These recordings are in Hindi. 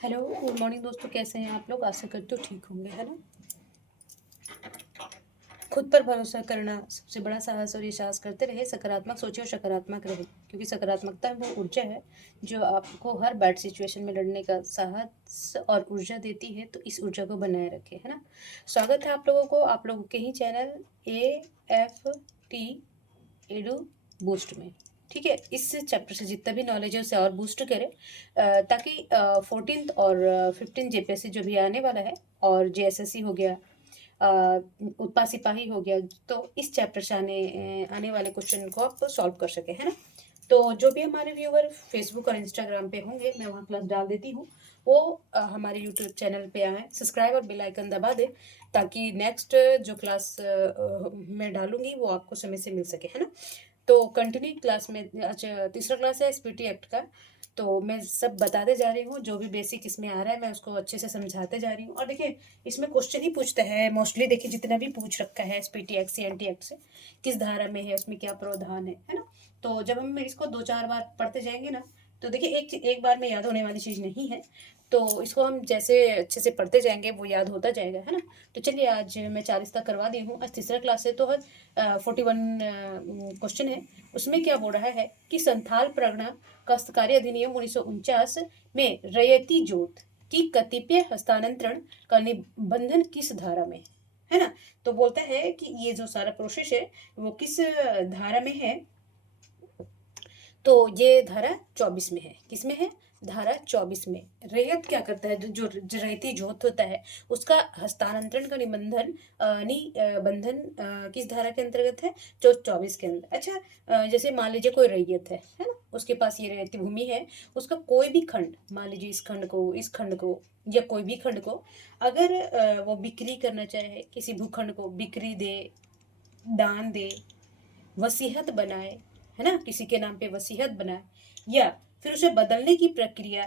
हेलो, गुड मॉर्निंग दोस्तों। कैसे हैं आप लोग? आशा करते हो ठीक होंगे, है ना। खुद पर भरोसा करना सबसे बड़ा साहस और ये साहस करते रहे, सकारात्मक सोचे और सकारात्मक रहे, क्योंकि सकारात्मकता वो ऊर्जा है जो आपको हर बैड सिचुएशन में लड़ने का साहस और ऊर्जा देती है। तो इस ऊर्जा को बनाए रखें, है ना। स्वागत है आप लोगों को, आप लोगों के ही चैनल AFT एडू बूस्ट में। ठीक है, इस चैप्टर से जितना भी नॉलेज है उसे और बूस्ट करें, ताकि 14th और 15 JPSC जो भी आने वाला है, और JSSC हो गया, उत्पा सिपाही हो गया, तो इस चैप्टर से आने वाले क्वेश्चन को आप सॉल्व कर सके, है ना। तो जो भी हमारे व्यूअर फेसबुक और इंस्टाग्राम पे होंगे, मैं वहाँ क्लास डाल देती हूँ, वो हमारे यूट्यूब चैनल पे आए, सब्सक्राइब और बेल आइकन दबा दें, ताकि नेक्स्ट जो क्लास मैं डालूंगी वो आपको समय से मिल सके, है ना। तो कंटिन्यू क्लास में, अच्छा तीसरा क्लास है एसपीटी एक्ट का। तो मैं सब बताते जा रही हूँ, जो भी बेसिक इसमें आ रहा है मैं उसको अच्छे से समझाते जा रही हूँ। और देखिए, इसमें क्वेश्चन ही पूछता है मोस्टली। देखिए, जितना भी पूछ रखा है एसपीटी एक्ट सीएनटी एक्ट से, किस धारा में है, उसमें क्या प्रावधान है ना। तो जब हम इसको 2-4 बार पढ़ते जाएंगे ना, तो देखिए एक एक बार में याद होने वाली चीज़ नहीं है। तो इसको हम जैसे अच्छे से पढ़ते जाएंगे वो याद होता जाएगा, है ना। तो चलिए, आज मैं 40 तक करवा दी हूँ। आज तीसरा क्लास है, तो 41 क्वेश्चन है। उसमें क्या बोल रहा है कि संथाल परगना काश्तकारी अधिनियम 1949 में रैयती जोत की कतिपय हस्तांतरण का निबंधन किस धारा में है ना। तो बोलता है कि ये जो सारा प्रोसेस है वो किस धारा में है। तो ये धारा 24 में है। किस में है? धारा 24 में। रैयत क्या करता है? जो रैयती जोत होता है उसका हस्तांतरण का निबंधन किस धारा के अंतर्गत है? जो 24 के अंदर। अच्छा, जैसे मान लीजिए कोई रैयत है ना, उसके पास ये रैयती भूमि है। उसका कोई भी खंड, मान लीजिए इस खंड को या कोई भी खंड को, अगर वो बिक्री करना चाहे, किसी भूखंड को बिक्री दे, दान दे, वसीयत बनाए, है ना, किसी के नाम पे वसीयत बनाए, या फिर उसे बदलने की प्रक्रिया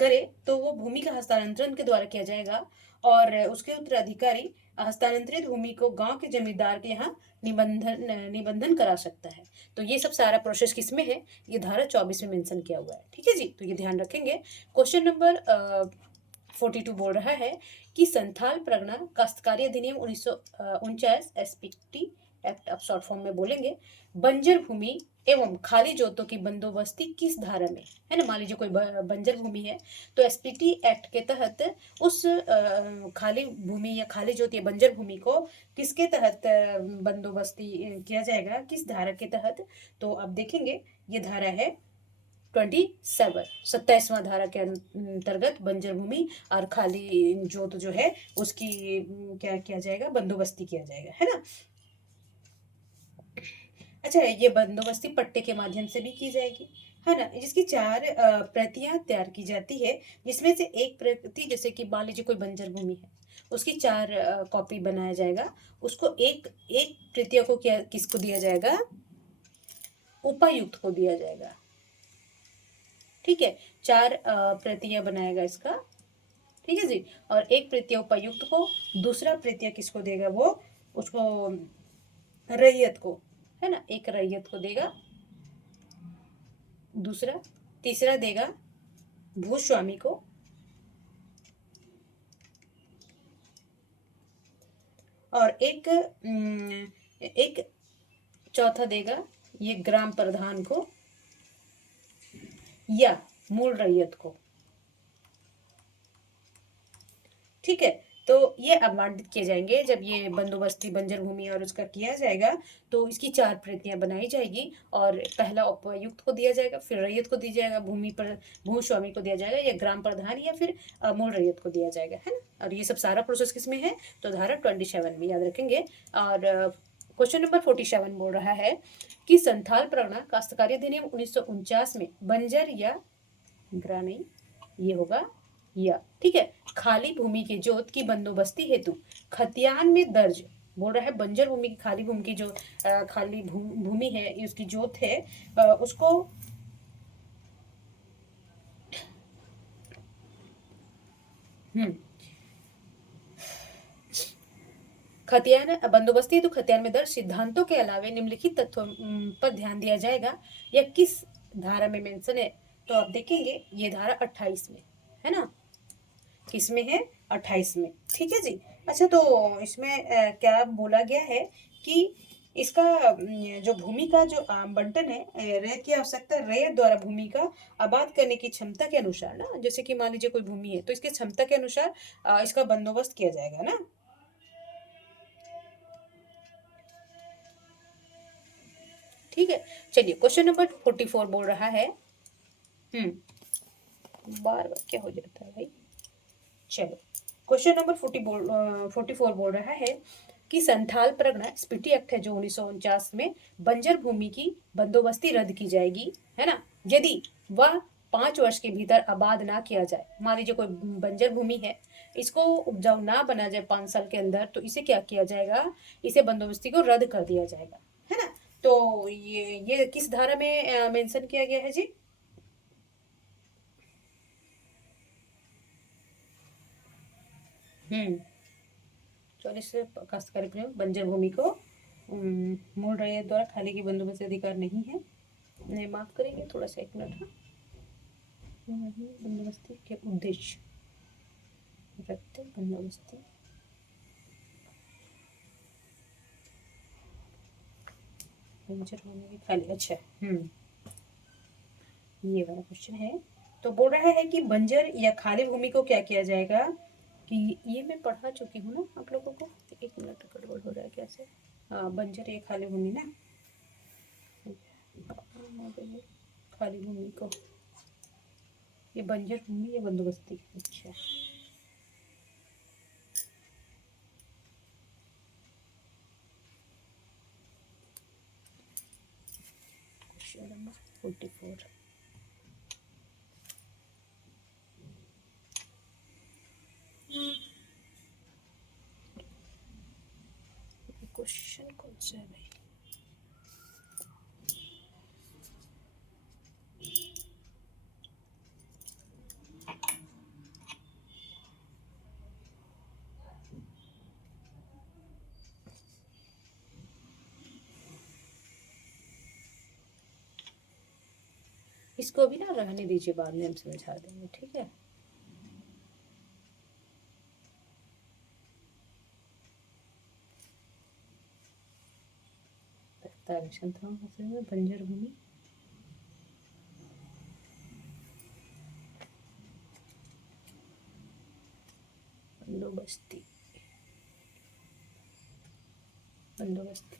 करे, तो वो भूमि का हस्तांतरण के द्वारा किया जाएगा। और उसके उत्तराधिकारी हस्तांतरित भूमि को गांव के जमींदार के यहाँ निबंधन करा सकता है। तो ये सब सारा प्रोसेस किस में है? ये धारा 24 में मेंशन किया हुआ है। ठीक है जी, तो ये ध्यान रखेंगे। क्वेश्चन नंबर 42 बोल रहा है कि संथाल परगना काश्तकारी अधिनियम 1949 एसपीटी एक्ट, अब शॉर्ट फॉर्म में बोलेंगे, बंजर भूमि एवं खाली जोतों की बंदोबस्ती किस धारा में है ना। मान लीजिए कोई बंजर भूमि है, तो एसपीटी एक्ट के तहत उस खाली भूमि या खाली जोत या बंजर भूमि को किसके तहत बंदोबस्ती किया जाएगा, किस धारा के तहत। तो अब देखेंगे, ये धारा है 27वां धारा के अंतर्गत बंजर भूमि और खाली जोत जो है उसकी क्या किया जाएगा? बंदोबस्ती किया जाएगा, है ना। अच्छा, ये बंदोबस्ती पट्टे के माध्यम से भी की जाएगी, है ना। जिसकी 4 प्रतियां तैयार की जाती है, जिसमें से एक प्रति, जैसे कि मान लीजिए कोई बंजर भूमि है, उसकी 4 कॉपी बनाया जाएगा। उसको एक एक प्रतियों को क्या किसको दिया जाएगा? उपायुक्त को दिया जाएगा। ठीक है, 4 प्रतियां बनाएगा इसका। ठीक है जी। और एक प्रत्यय उपायुक्त को, दूसरा प्रत्यय किसको देगा? वो उसको रैयत को, है ना, एक रैयत को देगा, दूसरा, तीसरा देगा भूस्वामी को, और एक चौथा देगा ये ग्राम प्रधान को या मूल रैयत को। ठीक है, तो ये आवंटित किए जाएंगे। जब ये बंदोबस्ती बंजर भूमि और उसका किया जाएगा, तो इसकी 4 प्रतियां बनाई जाएगी, और पहला उपायुक्त को दिया जाएगा, फिर रैयत को दिया जाएगा, भूमि पर भूस्वामी को दिया जाएगा, या ग्राम प्रधान, या फिर मूल रैयत को दिया जाएगा, है ना। और ये सब सारा प्रोसेस किसमें है? तो धारा 27 में, याद रखेंगे। और क्वेश्चन नंबर 47 बोल रहा है कि संथाल परगना काश्तकारी अधिनियम 1949 में बंजर या ग्रा नहीं, ये होगा या, ठीक है, खाली भूमि के जोत की बंदोबस्ती हेतु खतियान में दर्ज, बोल रहा है बंजर भूमि की, खाली भूमि की जो खाली भूमि है, उसकी जोत है, उसको खतियान बंदोबस्ती हेतु खतियान में दर्ज सिद्धांतों के अलावे निम्नलिखित तथ्यों पर ध्यान दिया जाएगा। यह किस धारा में मेंशन है? तो आप देखेंगे ये धारा 28 में, है ना। किसमें है? 28 में। ठीक है जी। अच्छा, तो इसमें क्या बोला गया है कि इसका जो भूमि का जो आवंटन है, रैयत की आवश्यकता रैयत द्वारा भूमि का आबाद करने की क्षमता के अनुसार ना, जैसे कि मान लीजिए कोई भूमि है तो इसकी क्षमता के अनुसार इसका बंदोबस्त किया जाएगा ना। ठीक है, चलिए क्वेश्चन नंबर 44 बोल रहा है। बार बार क्या हो जाता है भाई। चलो, क्वेश्चन नंबर 44 बोल रहा है कि संथाल परगना स्पीटी एक्ट है जो 1949 में बंजर भूमि की बंदोबस्ती रद्द की जाएगी, है ना, यदि वह 5 वर्ष के भीतर आबाद ना किया जाए। मान लीजिए कोई बंजर भूमि है, इसको उपजाऊ ना बना जाए 5 साल के अंदर, तो इसे क्या किया जाएगा? इसे बंदोबस्ती को रद्द कर दिया जाएगा, है ना। तो ये किस धारा में मेंशन किया गया है जी? हम्म 44 से काश्तकारी प्रयोग बंजर भूमि को मूल रैयत द्वारा खाली की बंदोबस्त अधिकार नहीं है। नहीं, माफ करेंगे, थोड़ा सा 1 मिनट। बंदोबस्ती के उद्देश्य रखते बंदोबस्ती बंजर भूमि की खाली। अच्छा, ये वाला क्वेश्चन है। तो बोल रहा है कि बंजर या खाली भूमि को क्या किया जाएगा, कि ये मैं पढ़ा चुकी हूँ ना आप लोगों को। 1 मिनट, गड़बड़ हो रहा है कैसे? हाँ, बंजर या खाली भूमि ना, खाली भूमि को ये बंजर भूमि या बंदोबस्ती। अच्छा, क्वेश्चन नंबर 44। क्वेश्चन कौन सा है भाई? इसको भी ना रहने दीजिए, बाद में हम समझा देंगे, ठीक है। बंजर भूमि बंदोबस्ती बंदोबस्ती।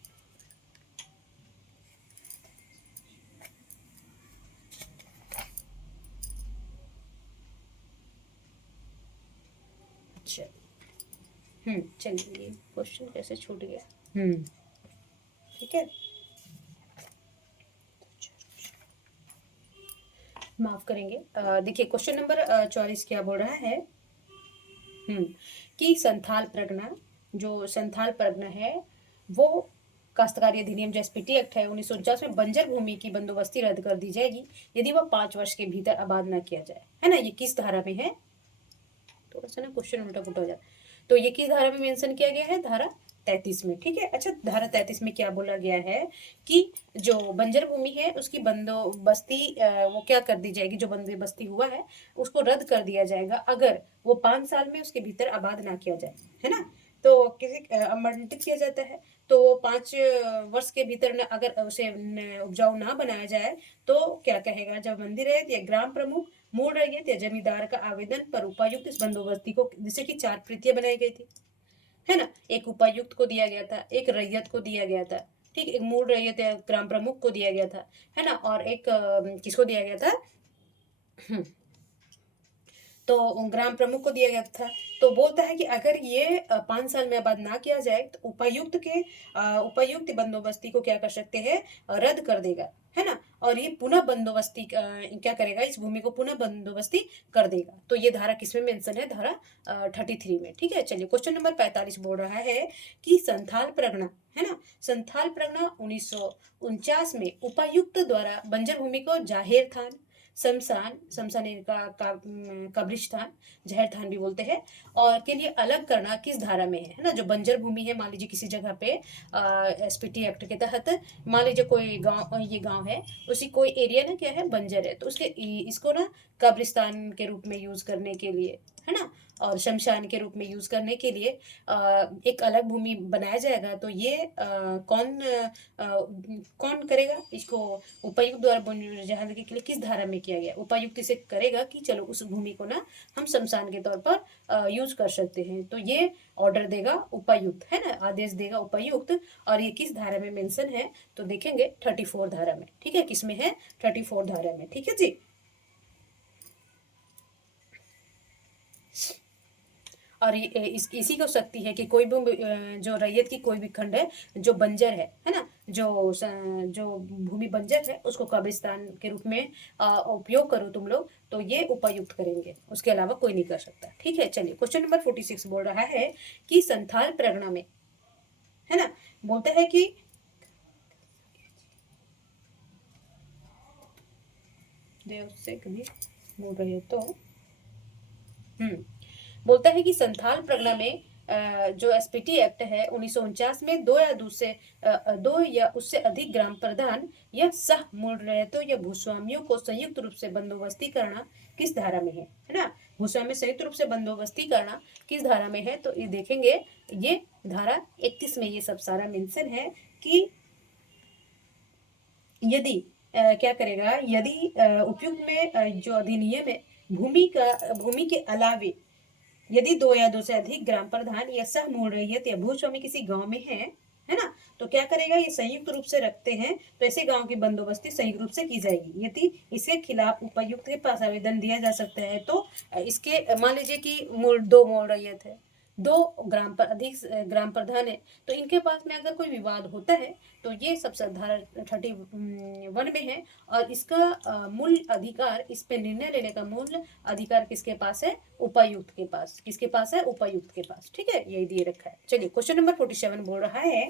अच्छा, चलिए, क्वेश्चन कैसे छूट गया। ठीक है, माफ करेंगे। देखिए क्वेश्चन नंबर 44 क्या बोल रहा है, कि संथाल परगना, जो संथाल परगना है वो काश्तकारी अधिनियम जो एसपीटी एक्ट है 1949 में बंजर भूमि की बंदोबस्ती रद्द कर दी जाएगी यदि वह 5 वर्ष के भीतर आबाद ना किया जाए, है ना। ये किस धारा में है? थोड़ा सा ना क्वेश्चन उल्टा पुल्टा हो जाता। तो ये किस धारा में मेंशन किया गया है? धारा 33 में। ठीक है। अच्छा, धारा 33 में क्या बोला गया है कि जो बंजर भूमि है उसकी बंदोबस्ती वो क्या कर दी जाएगी, जो बंदोबस्ती हुआ है उसको रद्द कर दिया जाएगा अगर वो 5 साल में उसके भीतर आबाद ना किया जाए, है ना। तो किसी आवंटित किया जाता है, तो 5 वर्ष के भीतर अगर उसे उपजाऊ ना बनाया जाए तो क्या कहेगा, जब मंदिर है या ग्राम प्रमुख, मूल रैयत या जमींदार का आवेदन पर उपायुक्त इस बंदोबस्ती को, जैसे कि 4 प्रतियां बनाई गई थी, है ना। एक उपायुक्त को दिया गया था, एक रैयत को दिया गया था, ठीक, एक मूल रैयत या ग्राम प्रमुख को दिया गया था, है ना, और एक किसको दिया गया था, तो ग्राम प्रमुख को दिया गया था। तो बोलता है कि अगर ये 5 साल में आबाद ना किया जाए तो उपायुक्त बंदोबस्ती को क्या कर सकते हैं, रद्द कर देगा, है ना। और ये पुनः बंदोबस्ती क्या करेगा, इस भूमि को पुनः बंदोबस्ती कर देगा। तो ये धारा किसमें मेंशन है? धारा 33 में। ठीक है। चलिए क्वेश्चन नंबर 45 बोल रहा है कि संथाल परगना, है ना, संथाल परगना 1949 में उपायुक्त द्वारा बंजर भूमि को जाहिर थान, शमशान कब्रिस्तान, जहर थान भी बोलते हैं, और के लिए अलग करना किस धारा में है ना। जो बंजर भूमि है, मान लीजिए किसी जगह पे एसपीटी एक्ट के तहत, मान लीजिए कोई गांव, ये गांव है, उसी कोई एरिया ना क्या है, बंजर है, तो उसके इसको ना कब्रिस्तान के रूप में यूज करने के लिए, है ना, और शमशान के रूप में यूज करने के लिए एक अलग भूमि बनाया जाएगा, तो ये कौन करेगा इसको? उपायुक्त द्वारा वन जहां के लिए किस धारा में किया गया? उपायुक्त इसे करेगा कि चलो उस भूमि को ना हम शमशान के तौर पर यूज कर सकते हैं, तो ये ऑर्डर देगा उपायुक्त, है ना, आदेश देगा उपायुक्त। और ये किस धारा में मेंशन है? तो देखेंगे 34 धारा में, ठीक है, किसमें है? 34 धारा में, ठीक है जी। और इसी को शक्ति है कि कोई भी जो रैयत की कोई भी खंड है जो बंजर है ना, जो भूमि बंजर है उसको कब्रिस्तान के रूप में उपयोग करो तुम लोग, तो ये उपायुक्त करेंगे, उसके अलावा कोई नहीं कर सकता, ठीक है। चलिए क्वेश्चन नंबर 46 बोल रहा है कि संथाल परगना में, है ना, बोलता है कि देव से कभी बोल रहे तो बोलता है कि संथाल परगना में जो एसपीटी एक्ट है 1949 में दो या उससे अधिक ग्राम प्रधान या सह मूल रैयतों या भूस्वामियों को संयुक्त रूप से बंदोबस्ती करना किस धारा में है ना? भूस्वामी संयुक्त रूप से बंदोबस्ती करना किस धारा में है? तो ये देखेंगे, ये धारा 31 में ये सब सारा मेंशन है कि यदि क्या करेगा, यदि उपयुक्त में जो अधिनियम है भूमि के अलावे यदि दो या दो से अधिक ग्राम प्रधान या सह मूल रैयत या भूस्वामी किसी गांव में है ना, तो क्या करेगा, ये संयुक्त रूप से रखते हैं, तो ऐसे गांव की बंदोबस्ती संयुक्त रूप से की जाएगी। यदि इसके खिलाफ उपायुक्त के पास आवेदन दिया जा सकता है, तो इसके मान लीजिए कि दो मूल रैयत है, दो ग्राम पर अधिक ग्राम प्रधान है, तो इनके पास में अगर कोई विवाद होता है तो ये सब धारा 31 में है। और इसका मूल अधिकार, इस पे निर्णय लेने का मूल अधिकार किसके पास है? उपायुक्त के पास। किसके पास है? उपायुक्त के पास, ठीक है, यही दिए रखा है। चलिए क्वेश्चन नंबर 47 बोल रहा है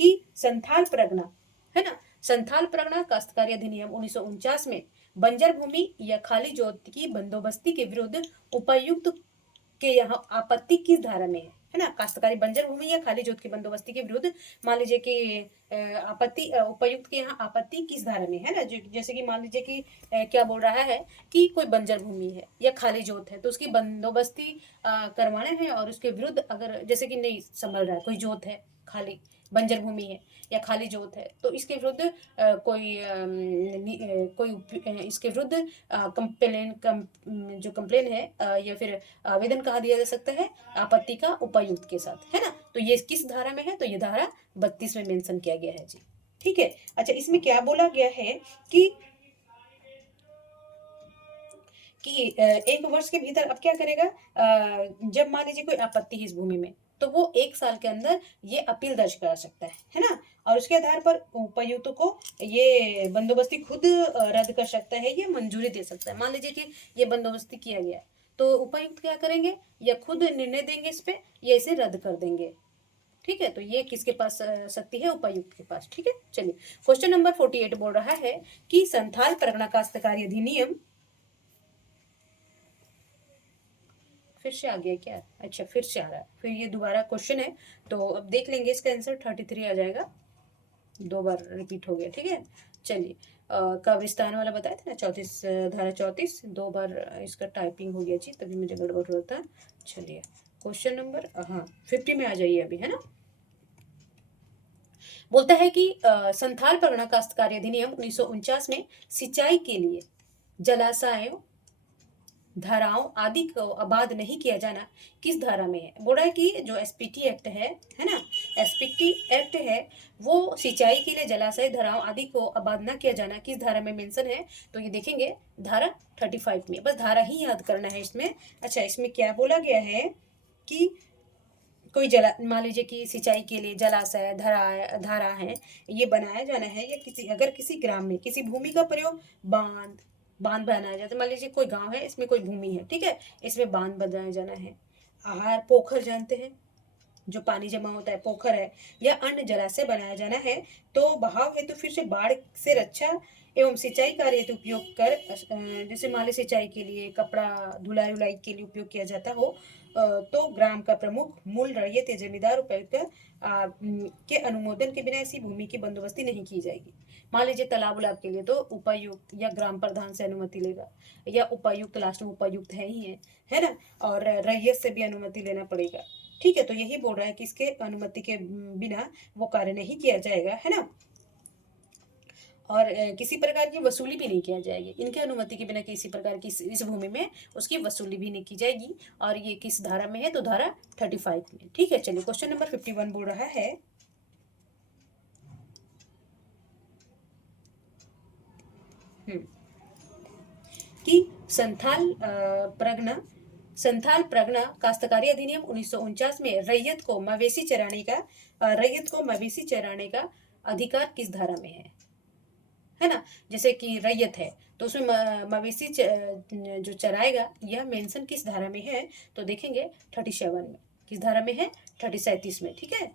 कि संथाल परगना, है ना, संथाल परगना काश्तकारी अधिनियम 1949 में बंजर भूमि या खाली जोत की बंदोबस्ती के विरुद्ध उपायुक्त के यहाँ आपत्ति किस धारा में है ना? काश्तकारी बंजर भूमि या खाली जोत की बंदोबस्ती के विरुद्ध मान लीजिए कि आपत्ति, उपायुक्त के यहाँ आपत्ति किस धारा में है ना? जैसे कि मान लीजिए कि क्या बोल रहा है कि कोई बंजर भूमि है या खाली जोत है, तो उसकी बंदोबस्ती करवाना है, और उसके विरुद्ध अगर जैसे कि नहीं संभल रहा है, कोई जोत है, खाली बंजर भूमि है या खाली जोत है, तो इसके विरुद्ध इसके विरुद्ध जो कंप्लेन है या फिर आवेदन कहाँ दिया जा सकता है? आपत्ति का उपायुक्त के साथ, है ना। तो ये किस धारा में है? तो ये धारा 32 में मेंशन किया गया है जी, ठीक है। अच्छा, इसमें क्या बोला गया है कि एक वर्ष के भीतर अब क्या करेगा, जब मान लीजिए कोई आपत्ति है इस भूमि में, तो वो 1 साल के अंदर ये अपील दर्ज करा सकता है ना, और उसके आधार पर उपायुक्त को ये बंदोबस्ती खुद रद्द कर सकता है, ये मंजूरी दे सकता है। मान लीजिए कि ये बंदोबस्ती किया गया, तो उपायुक्त क्या करेंगे, या खुद निर्णय देंगे इस पे, या इसे रद्द कर देंगे, ठीक है। तो ये किसके पास शक्ति है? उपायुक्त के पास, ठीक है। चलिए क्वेश्चन नंबर 48 बोल रहा है कि संथाल परगना काश्तकारी अधिनियम, फिर से आ गया क्या? अच्छा, फिर से आ रहा है, फिर ये दोबारा क्वेश्चन है, तो अब देख लेंगे, इसका आंसर 33 आ जाएगा, 2 बार रिपीट हो गया, ठीक है। चलिए कब्रिस्तान वाला बताया था ना, 34 धारा 34, 2 बार इसका टाइपिंग हो गया जी, तभी मुझे गड़बड़ हो रहा था। चलिए क्वेश्चन नंबर 50 में आ जाइए अभी, है ना। बोलता है कि संथाल परगना काश्तकारी अधिनियम 1949 में सिंचाई के लिए जलाशयों, धाराओं आदि को आबाद नहीं किया जाना किस धारा में है? बोल रहा है कि जो एसपीटी एक्ट है ना, एसपीटी एक्ट है, वो सिंचाई के लिए जलाशय, धाराओं आदि को आबाद न किया जाना किस धारा में मेंशन है? तो ये देखेंगे धारा 35 में, बस धारा ही याद करना है इसमें। अच्छा, इसमें क्या बोला गया है कि कोई मान लीजिए कि सिंचाई के लिए जलाशय, धारा है, ये बनाया जाना है, या अगर किसी ग्राम में किसी भूमि का प्रयोग बांध बनाया जाता है, मान लीजिए कोई गांव है, इसमें कोई भूमि है, ठीक है, इसमें बांध बनाया जाना है, आहार पोखर जानते हैं, जो पानी जमा होता है, पोखर है, या अन्य जलाशय बनाया जाना है, तो बहाव हेतु फिर से बाढ़ से रक्षा एवं सिंचाई कार्य हेतु उपयोग कर, जैसे मान लीजिए सिंचाई के लिए, कपड़ा धुलाई उलाई के लिए उपयोग किया जाता हो, तो ग्राम का प्रमुख, मूल रैयत या जमींदार उपायुक्त के अनुमोदन के बिना ऐसी भूमि की बंदोबस्ती नहीं की जाएगी। मान लीजिए तालाब उलाब के लिए तो उपायुक्त या ग्राम प्रधान से अनुमति लेगा, या उपायुक्त, लास्ट में उपायुक्त है ही है ना, और रैयत से भी अनुमति लेना पड़ेगा। ठीक है, तो यही बोल रहा है कि इसके अनुमति के बिना वो कार्य नहीं किया जाएगा, है ना, और किसी प्रकार की वसूली भी नहीं किया जाएगी। इनके अनुमति के बिना किसी प्रकार की इस भूमि में उसकी वसूली भी नहीं की जाएगी। और ये किस धारा में है, तो धारा 35 में। ठीक है, चलिए क्वेश्चन नंबर 51 बोल रहा है कि संथाल परगना काश्तकारी अधिनियम 1949 में रैयत को मवेशी चराने का अधिकार किस धारा में है ना। जैसे कि रैयत है तो उसमें मवेशी जो चराएगा, यह मेंशन किस धारा में है, तो देखेंगे 37 में। किस धारा में है, 37 में। ठीक है,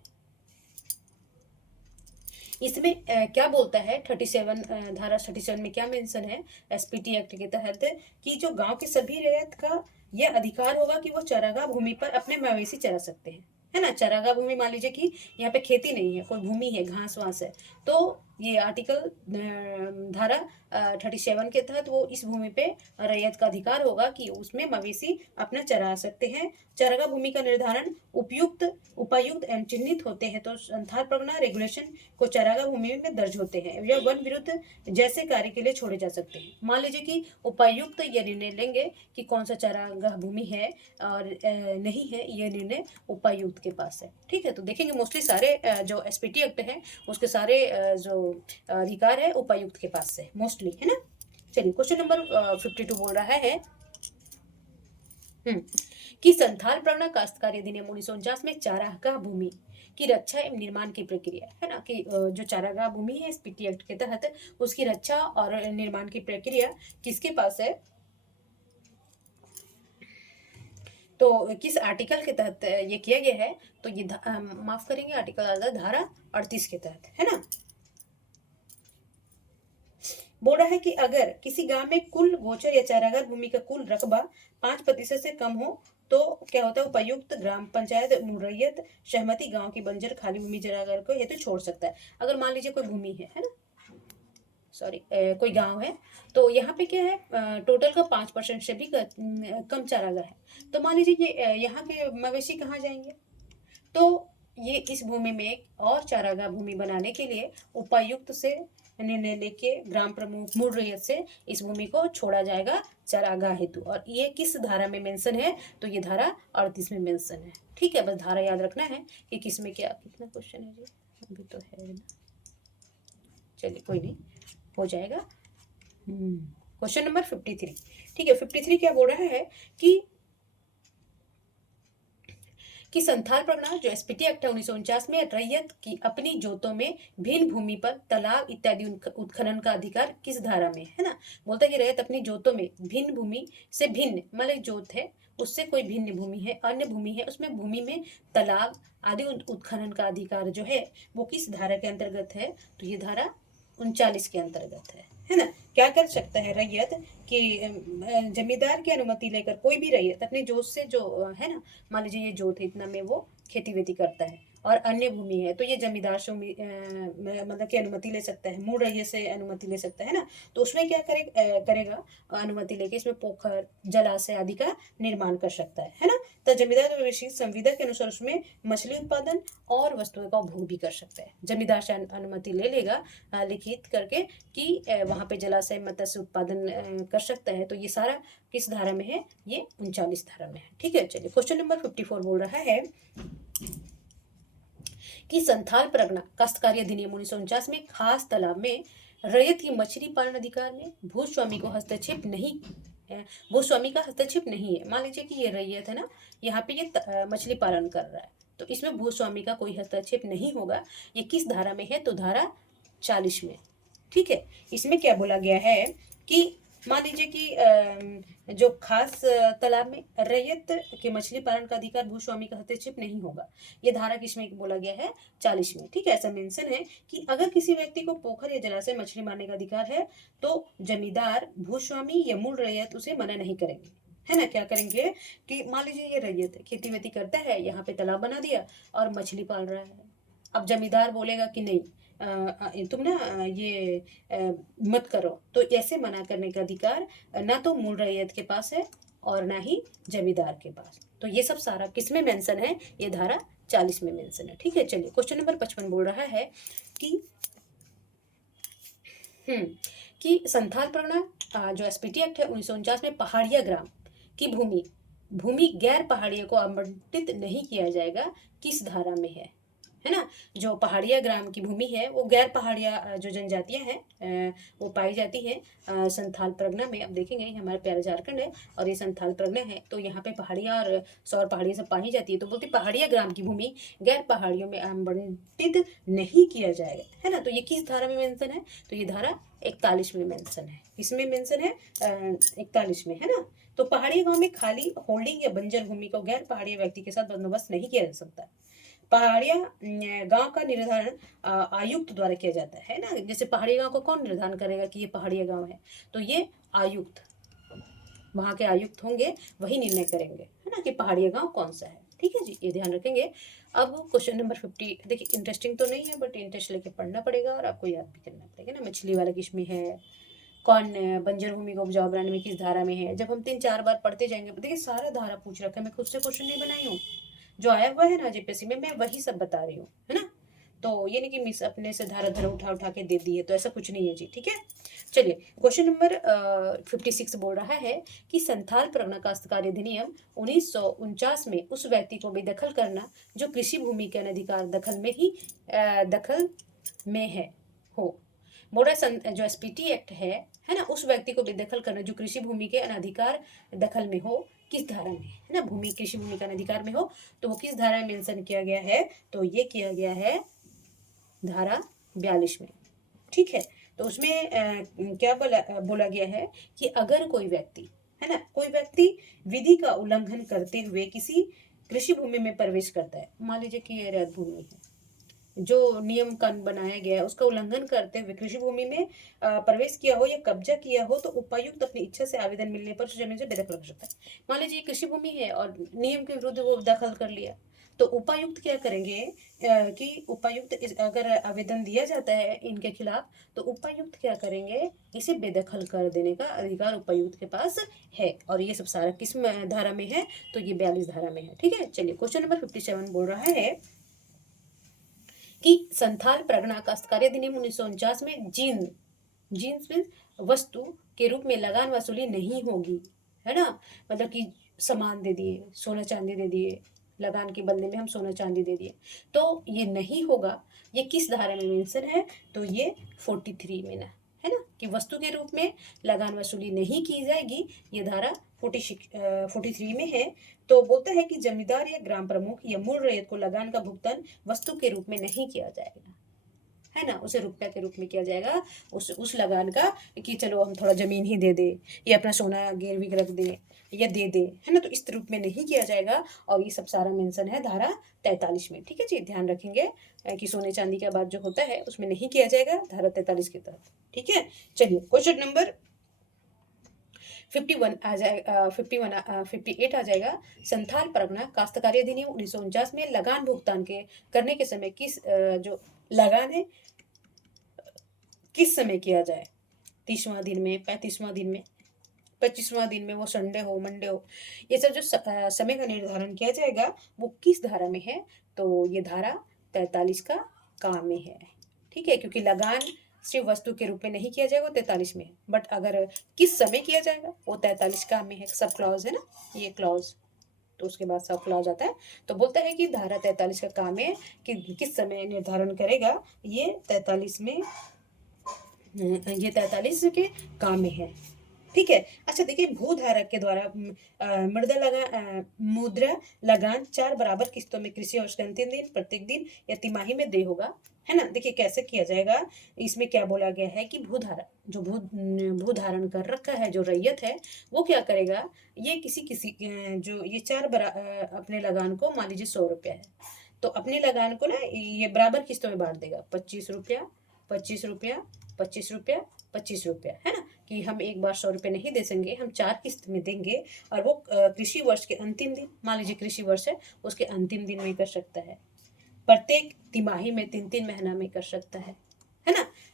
इसमें क्या बोलता है 37 धारा 37 में क्या मेंशन है एसपीटी एक्ट के तहत, कि जो गांव के सभी रैयत का यह अधिकार होगा कि वो चरागाह भूमि पर अपने मवेशी चरा सकते हैं, है ना। चरागाह भूमि, मान लीजिए कि यहाँ पे खेती नहीं है, कोई भूमि है, घास वास है, तो ये आर्टिकल धारा 37 के तहत वो इस भूमि पे रैयत का अधिकार होगा कि उसमें मवेशी अपना चरा सकते हैं। चरागाह भूमि का निर्धारण उपायुक्त एवं चिन्हित होते हैं, तो संथाल परगना रेगुलेशन को चरागाह भूमि में दर्ज होते हैं। यह वन विरुद्ध जैसे कार्य के लिए छोड़े जा सकते हैं। मान लीजिए कि उपायुक्त यह निर्णय लेंगे कि कौन सा चरागाह भूमि है और नहीं है, यह निर्णय उपायुक्त के पास है। ठीक है, तो देखेंगे मोस्टली सारे जो एसपीटी एक्ट है उसके सारे जो अधिकार है उपायुक्त के पास है मोस्टली, है ना। चलिए क्वेश्चन नंबर 52 बोल रहा है कि संथाल परगना काश्तकारी अधिनियम 1949 में चारागाह भूमि की रक्षा एवं निर्माण की प्रक्रिया, है ना, कि जो चारागाह भूमि है एसपीटी एक्ट के तहत उसकी रक्षा और निर्माण की प्रक्रिया किसके पास है, तो किस आर्टिकल के तहत ये किया गया है, तो ये माफ करेंगे आर्टिकल धारा 38 के तहत, है ना। बोल रहा है कि अगर किसी गांव में कुल गोचर या चारागाह भूमि का कुल रकबा 5% से कम हो तो क्या होता है, उपायुक्त ग्राम पंचायत रैयत सहमति गांव की बंजर खाली भूमि चारागाह को ये तो छोड़ सकता है। अगर मान लीजिए कोई भूमि है ना, सॉरी कोई गांव है, तो यहाँ पे क्या है टोटल का 5% से भी कम चारागाह है, तो मान लीजिए ये यहाँ के मवेशी कहाँ जाएंगे, तो ये इस भूमि में एक और चारागाह भूमि बनाने के लिए उपायुक्त से निर्णय लेके ग्राम प्रमुख मूल रैयत से इस भूमि को छोड़ा जाएगा चारागाह हेतु। और ये किस धारा में मेंशन है, तो ये धारा 38 में मेंशन है। ठीक है, बस धारा याद रखना है कि किस में क्या, कितना क्वेश्चन है जी, अभी तो है ना, चलिए कोई नहीं, हो जाएगा। Question number 53। ठीक है, 53 क्या बोल रहा है कि संथाल परगना जो एसपीटी एक्ट है 1949 में रैयत की अपनी जोतों में भिन्न भूमि पर तालाब इत्यादि उत्खनन का अधिकार किस धारा में, है ना। बोलता है कि रैयत अपनी जोतों में भिन्न भूमि से भिन्न, मतलब जोत है उससे कोई भिन्न भूमि है, अन्य भूमि है, उसमें भूमि में तालाब आदि उत्खनन का अधिकार जो है वो किस धारा के अंतर्गत है, तो ये धारा 39 के अंतर्गत है ना। क्या कर सकता है रैयत कि जमींदार की अनुमति लेकर कोई भी रैयत अपने जोत से जो है ना, मान लीजिए ये जोत है इतना में वो खेती वेती करता है और अन्य भूमि है, तो ये जमींदार से मतलब कि अनुमति ले सकता है, मूल रैयत से अनुमति ले सकता है ना। तो उसमें क्या करेगा अनुमति लेके इसमें पोखर जलाशय आदि का निर्माण कर सकता है ना। तो जमींदार मवेशी संविदा के अनुसार उसमें मछली उत्पादन और वस्तुओं का उपभोग भी कर सकता है। जमींदार से अनुमति ले लेगा लिखित करके कि वहां पे जलाशय मत्स्य उत्पादन कर सकता है, तो ये सारा किस धारा में है, ये 39 धारा में है। ठीक है, चलिए क्वेश्चन नंबर 54 बोल रहा है कि संथाल परगना काश्तकारी अधिनियम 1949 में खास तालाब में रैयत की मछली पालन अधिकार में भूस्वामी का हस्तक्षेप नहीं है। मान लीजिए कि ये रैयत है ना, यहाँ पे ये मछली पालन कर रहा है, तो इसमें भूस्वामी का कोई हस्तक्षेप नहीं होगा। ये किस धारा में है, तो धारा 40 में। ठीक है, इसमें क्या बोला गया है कि मान लीजिए कि जो खास तालाब में रैयत के मछली पालन का अधिकार भूस्वामी का हस्तक्षेप नहीं होगा, ये धारा किसमें बोला गया है, 40 में। ठीक है, ऐसा मेंशन है कि अगर किसी व्यक्ति को पोखर या जलाशय मछली मारने का अधिकार है तो जमींदार भूस्वामी या मूल रैयत उसे मना नहीं करेंगे, है ना। क्या करेंगे कि मान लीजिए ये रैयत है, खेती वेती करता है, यहाँ पे तालाब बना दिया और मछली पाल रहा है। अब जमींदार बोलेगा कि नहीं, तुम ना ये मत करो, तो ऐसे मना करने का अधिकार ना तो मूल रैयत के पास है और ना ही जमींदार के पास। तो ये सब सारा किस में मेंशन है, ये धारा 40 में मेंशन है। ठीक है, चलिए क्वेश्चन नंबर 55 बोल रहा है कि हम्म कि संथाल परगना जो एसपीटी एक्ट है 1949 में पहाड़िया ग्राम की भूमि भूमि गैर पहाड़ियों को आवंटित नहीं किया जाएगा, किस धारा में है ना। जो पहाड़िया ग्राम की भूमि है वो गैर पहाड़िया जो जनजातियां हैं वो पाई जाती हैं संथाल परगना में। अब देखेंगे ये हमारा प्यारा झारखंड है और ये संथाल परगना है, तो यहाँ पे पहाड़ियाँ और सौर पहाड़ियाँ सब पाई जाती है। तो बोलते पहाड़िया ग्राम की भूमि गैर पहाड़ियों में आवंटित नहीं किया जाएगा, है ना। तो ये किस धारा में मेंशन है, तो ये धारा 41 में मेंशन है। इसमें मेंशन है 41 में, है ना। तो पहाड़ी गांव में खाली होल्डिंग या बंजर भूमि को गैर पहाड़ी व्यक्ति के साथ बंदोबस्त नहीं किया जा सकता। पहाड़िया गांव का निर्धारण आयुक्त द्वारा किया जाता है ना। जैसे पहाड़ी गांव को कौन निर्धारण करेगा कि ये पहाड़िया गांव है, तो ये आयुक्त, वहां के आयुक्त होंगे, वही निर्णय करेंगे, है ना, कि पहाड़िया गांव कौन सा है। ठीक है जी, ये ध्यान रखेंगे। अब क्वेश्चन नंबर 50, देखिए इंटरेस्टिंग तो नहीं है बट इंटरेस्ट लेके पढ़ना पड़ेगा और आपको याद भी करना पड़ेगा ना। मछली वाला किसमें है, कौन बंजर भूमि को उपजाऊ बनाने में किस धारा में है। जब हम 3-4 बार पढ़ते जाएंगे, देखिए सारा धारा पूछ रखा है, मैं खुद से क्वेश्चन नहीं बनाई हूँ, जो आया हुआ है ना जेपीएससी में, मैं वही सब बता रही हूँ, है ना। तो ये नहीं कि मिस अपने से धारा धारा उठा उठा के दे दी है, तो ऐसा कुछ नहीं है जी। ठीक है, चलिए क्वेश्चन नंबर 56 बोल रहा है कि संथाल परगना काश्तकारी अधिनियम 1949 में उस व्यक्ति को बेदखल करना जो कृषि भूमि के अनधिकार दखल में है हो। बोल जो एसपीटी एक्ट है ना, उस व्यक्ति को बेदखल करना जो कृषि भूमि के अनधिकार दखल में हो, किस धारा में है ना, भूमि कृषि भूमि का अनधिकार में हो, तो वो किस धारा में मेंशन किया गया है, तो ये किया गया है धारा 42 में। ठीक है, तो उसमें क्या बोला गया है कि अगर कोई व्यक्ति, है ना, कोई व्यक्ति विधि का उल्लंघन करते हुए किसी कृषि भूमि में प्रवेश करता है, मान लीजिए कि ये रैत भूमि है, जो नियम कानून बनाया गया है उसका उल्लंघन करते हुए कृषि भूमि में प्रवेश किया हो या कब्जा किया हो, तो उपायुक्त अपनी इच्छा से आवेदन मिलने पर उस जमीन से बेदखल कर सकता है। मान लीजिए कृषि भूमि है और नियम के विरुद्ध वो दखल कर लिया, तो उपायुक्त क्या करेंगे कि उपायुक्त अगर आवेदन दिया जाता है इनके खिलाफ, तो उपायुक्त क्या करेंगे, इसे बेदखल कर देने का अधिकार उपायुक्त के पास है। और ये सब सारा किस धारा में है, तो ये 42 धारा में है। ठीक है, चलिए क्वेश्चन नंबर 57 बोल रहा है कि संथाल परगना काश्तकारी अधिनियम 1949 में जीन्स में वस्तु के रूप में लगान वसूली नहीं होगी, है ना। मतलब कि सामान दे दिए, सोना चांदी दे दिए, लगान के बदले में हम सोना चांदी दे दिए, तो ये नहीं होगा। ये किस धारा में मेंशन है, तो ये 43 में ना, है ना, कि वस्तु के रूप में लगान वसूली नहीं की जाएगी, ये धारा 43 में है। तो बोलता है कि जमींदार या ग्राम प्रमुख या मूल रैयत को लगान का भुगतान वस्तु के रूप में नहीं किया जाएगा, है ना, उसे रुपया के रूप में किया जाएगा, उस लगान का, कि चलो हम थोड़ा जमीन ही दे दे या अपना सोना गिरवी रख दे या दे दे, है ना, तो इस रूप में नहीं किया जाएगा। और ये सब सारा मेंशन है धारा 43 में। ठीक है जी, ध्यान रखेंगे कि सोने चांदी का बात जो होता है उसमें नहीं किया जाएगा धारा 43 के तहत। ठीक है, चलिए क्वेश्चन नंबर 51 आ जाएगा, 58 आ जाएगा। संथाल परगना काश्तकारी अधिनियम 1949 में लगान भुगतान के करने के समय जो लगान है किस समय किया जाए, 30वां दिन में, 35वां दिन में, 25वां दिन में, वो संडे हो मंडे हो, ये सब जो समय का निर्धारण किया जाएगा वो किस धारा में है, तो ये धारा 43 का काम में है। ठीक है, क्योंकि लगान सिर्फ वस्तु के रूप में नहीं किया जाएगा, 43 में है, बट अगर किस समय किया जाएगा वो 43 का में है। सब क्लॉज है ना, ये क्लॉज, तो उसके बाद सब क्लॉज आता है। तो बोलता है कि धारा 43 का काम है कि किस समय निर्धारण करेगा, ये 43 में, ये 43 के काम में है। ठीक है, अच्छा देखिए, भूधारक के द्वारा मुद्रा लगान 4 बराबर किस्तों में कृषि वर्ष के अंतिम दिन, प्रत्येक दिन या तिमाही में दे होगा, है ना। देखिए कैसे किया जाएगा, इसमें क्या बोला गया है कि भूधारक जो भूधारण कर रखा है, जो रैयत है, वो क्या करेगा, ये किसी किसी जो ये अपने लगान को, मान लीजिए 100 रुपया है, तो अपने लगान को ना ये बराबर किस्तों में बांट देगा, 25 रुपया, 25 रुपया, 25 रुपया, 25 रुपया, है ना, कि हम एक बार 100 रुपये नहीं दे सकेंगे, हम 4 किस्त में देंगे। और वो कृषि वर्ष के अंतिम दिन, मान लीजिए कृषि वर्ष है उसके अंतिम दिन में कर सकता है, प्रत्येक तिमाही में 3-3 महीना में कर सकता है।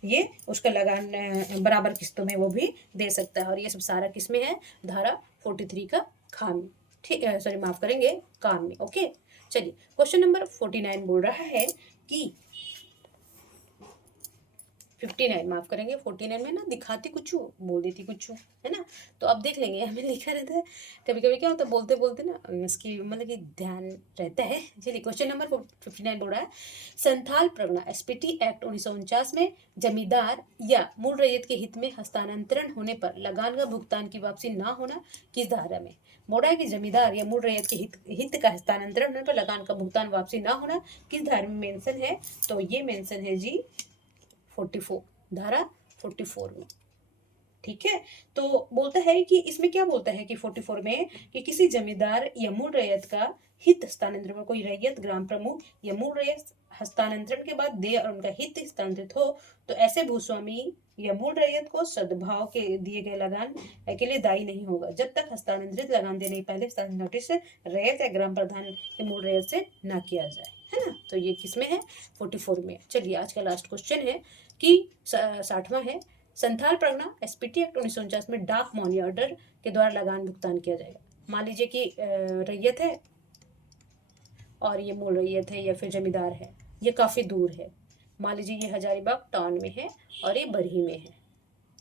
ये उसका लगान बराबर किस्तों में वो भी दे सकता है। और ये सब सारा किस में है, धारा 43 का खामी, ठीक है, सॉरी माफ करेंगे, काम में। ओके, चलिए क्वेश्चन नंबर 49 बोल रहा है कि 59 माफ करेंगे, 49 में ना दिखाती कुछ हूँ, बोल देती कुछ हूँ, है ना। तो अब देख लेंगे, हमें लिखा रहता है, कभी कभी क्या होता है बोलते बोलते ना इसकी मतलब कि ध्यान रहता है। चलिए क्वेश्चन नंबर 59 बोल रहा है, संथाल परगना एसपीटी एक्ट 1949 में जमींदार या मूल रैयत के हित में हस्तांतरण होने पर लगान का भुगतान की वापसी ना होना किस धारा में। बोल रहा है कि जमींदार या मूल रैयत के हित का हस्तांतरण होने पर लगान का भुगतान वापसी ना होना किस धारा में मेंशन है। तो ये मेंशन है जी 44, धारा 44 में, ठीक है। तो बोलता है कि इसमें क्या बोलता है कि 44 में कि किसी जमींदार या मूल रैयत का हित हस्तांतरण में कोई रैयत ग्राम प्रमुख या मूल रैयत हस्तांतरण के बाद दे और उनका हित हस्तांतरित हो तो ऐसे भूस्वामी या मूल रैयत को सद्भाव के दिए गए लगान के लिए दायी नहीं होगा जब तक हस्तांतरित लगान देने के पहले हस्तांतरण नोटिस रैयत या ग्राम प्रधान के मूल रैयत से ना किया जाए, है ना। तो ये किसमें है, 44 में। चलिए आज का लास्ट क्वेश्चन है कि 60वां है, संथाल परगना एसपीटी एक्ट 1949 में डाक मनी ऑर्डर के द्वारा लगान भुगतान किया जाएगा। मान लीजिए कि रैयत है और ये मूल रैयत है या फिर जमींदार है, ये काफ़ी दूर है। मान लीजिए ये हजारीबाग टाउन में है और ये बरही में है,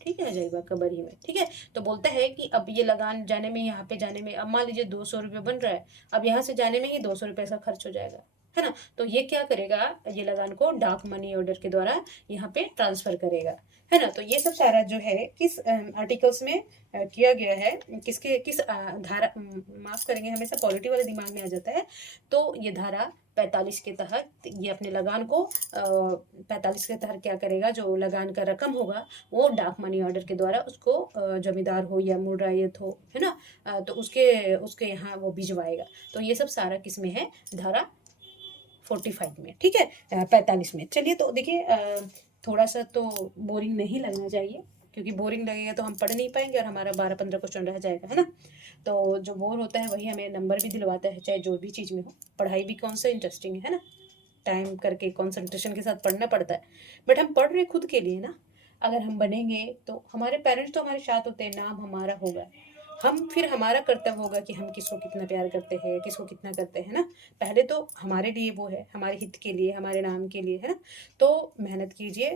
ठीक है, हजारीबाग का बरही में, ठीक है। तो बोलता है कि अब ये लगान जाने में, यहाँ पे जाने में, अब मान लीजिए 200 रुपये बन रहा है, अब यहाँ से जाने में ही 200 रुपये का खर्च हो जाएगा, है ना। तो ये क्या करेगा, ये लगान को डाक मनी ऑर्डर के द्वारा यहाँ पे ट्रांसफर करेगा, है ना। तो ये सब सारा जो है किस आर्टिकल्स में किया गया है, किसके किस धारा, माफ करेंगे हमेशा पॉलिटी वाले दिमाग में आ जाता है। तो ये धारा 45 के तहत ये अपने लगान को 45 के तहत क्या करेगा, जो लगान का रकम होगा वो डाक मनी ऑर्डर के द्वारा उसको जमींदार हो या मूल रैयत हो, है ना, तो उसके उसके यहाँ वो भिजवाएगा। तो ये सब सारा किस में है, धारा 45 में, ठीक है, 45 में। चलिए तो देखिए थोड़ा सा तो बोरिंग नहीं लगना चाहिए, क्योंकि बोरिंग लगेगा तो हम पढ़ नहीं पाएंगे और हमारा 12-15 क्वेश्चन रह जाएगा, है ना। तो जो बोर होता है वही हमें नंबर भी दिलवाता है, चाहे जो भी चीज़ में हो। पढ़ाई भी कौन सा इंटरेस्टिंग है ना, टाइम करके कंसंट्रेशन के साथ पढ़ना पड़ता है, बट हम पढ़ रहे खुद के लिए ना। अगर हम बनेंगे तो हमारे पेरेंट्स तो हमारे साथ होते हैं, नाम हमारा होगा, हम फिर हमारा कर्तव्य होगा कि हम किसको कितना प्यार करते हैं, किसको कितना करते हैं ना। पहले तो हमारे लिए वो है, हमारे हित के लिए, हमारे नाम के लिए, है ना। तो मेहनत कीजिए,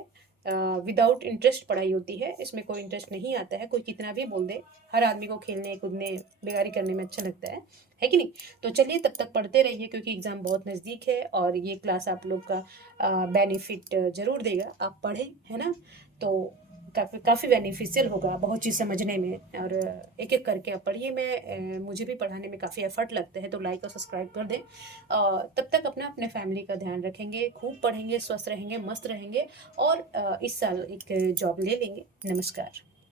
विदाउट इंटरेस्ट पढ़ाई होती है, इसमें कोई इंटरेस्ट नहीं आता है, कोई कितना भी बोल दे। हर आदमी को खेलने कूदने बेगारी करने में अच्छा लगता है कि नहीं। तो चलिए तब तक पढ़ते रहिए, क्योंकि एग्ज़ाम बहुत नज़दीक है और ये क्लास आप लोग का बेनिफिट ज़रूर देगा, आप पढ़ें, है ना। तो काफ़ी बेनिफिशियल होगा बहुत चीज़ समझने में, और एक एक करके आप पढ़िए। मुझे भी पढ़ाने में काफ़ी एफर्ट लगता है, तो लाइक और सब्सक्राइब कर दें। तब तक अपने फैमिली का ध्यान रखेंगे, खूब पढ़ेंगे, स्वस्थ रहेंगे, मस्त रहेंगे और इस साल एक जॉब ले लेंगे। नमस्कार।